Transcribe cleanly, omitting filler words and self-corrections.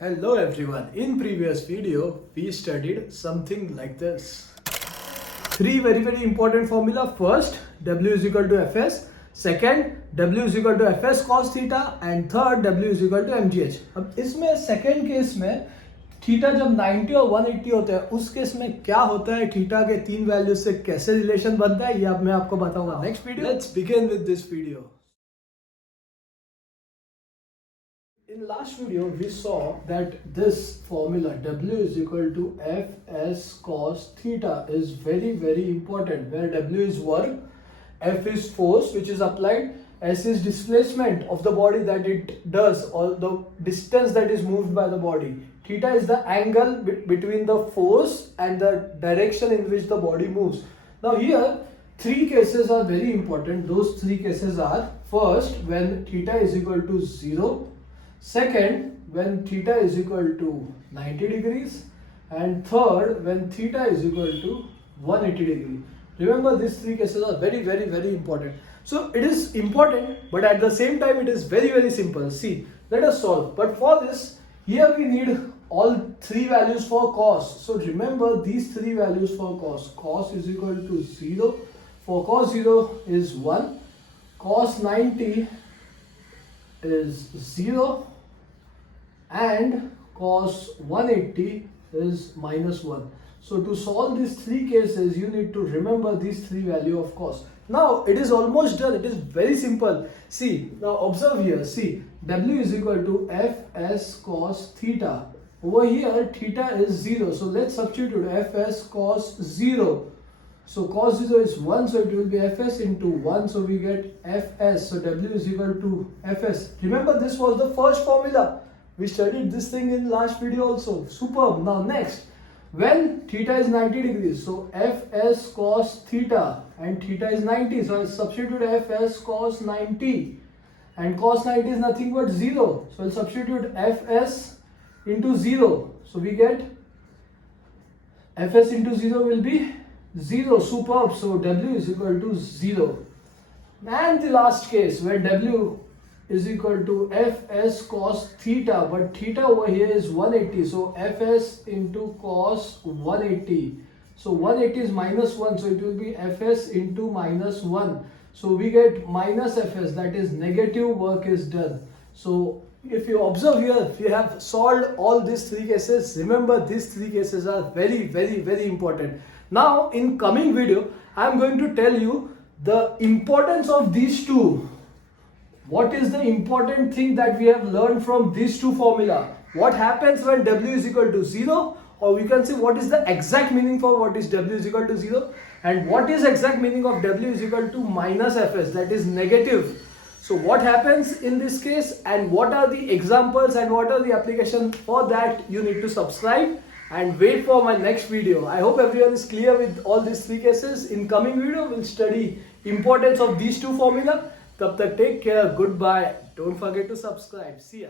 Hello everyone. In previous video we studied something like this. Three very important formula. First, W is equal to Fs. Second, W is equal to Fs cos theta. And third, W is equal to mgh. अब इसमें second case में theta जब 90 और 180 होते हैं उस case में क्या होता है, थीटा के तीन वैल्यूज से कैसे रिलेशन बनता है, ये अब मैं आपको बताऊंगा next video. Let's begin with this video. In last video we saw that this formula W is equal to Fs cos theta is very important, where W is work, F is force which is applied, S is displacement of the body that it does, or the distance that is moved by the body. Theta is the angle between the force and the direction in which the body moves. Now here three cases are very important. Those three cases are: first, when theta is equal to 0; second, when theta is equal to 90 degrees; and third, when theta is equal to 180 degrees. Remember, these three cases are very important. So it is important, but at the same time it is very simple. See, let us solve. But for this, here we need all three values for cos. So remember these three values for cos. Cos is equal to 0. For cos 0 is 1. Cos 90 is 0. And cos 180 is minus 1. So to solve these three cases, you need to remember these three values of cos. Now it is almost done. It is very simple. See, now observe here. See, W is equal to Fs cos theta. Over here theta is 0. So let's substitute Fs cos 0. So cos 0 is 1, so it will be Fs into 1. So we get Fs. So W is equal to Fs. Remember, this was the first formula. We studied this thing in last video also. Superb. Now next, when theta is 90 degrees, so Fs cos theta, and theta is 90. So I substitute Fs cos 90, and cos 90 is nothing but 0. So I'll substitute Fs into 0. So we get Fs into 0 will be 0. Superb. So W is equal to 0. And the last case, where W is equal to Fs cos theta, but theta over here is 180. So Fs into cos 180. So 180 is minus 1. So it will be Fs into minus 1. So we get minus Fs, that is negative work is done. So if you observe here, we have solved all these three cases. Remember, these three cases are very important. Now in coming video, I am going to tell you the importance of these two. What is the important thing that we have learned from these two formula? What happens when W is equal to 0? Or we can say what is the exact meaning for what is W is equal to 0? And what is exact meaning of W is equal to minus Fs, that is negative. So what happens in this case, and what are the examples and what are the applications? For that you need to subscribe and wait for my next video. I hope everyone is clear with all these three cases. In coming video we'll study importance of these two formula. तब तक take care, goodbye, don't forget to subscribe, see या.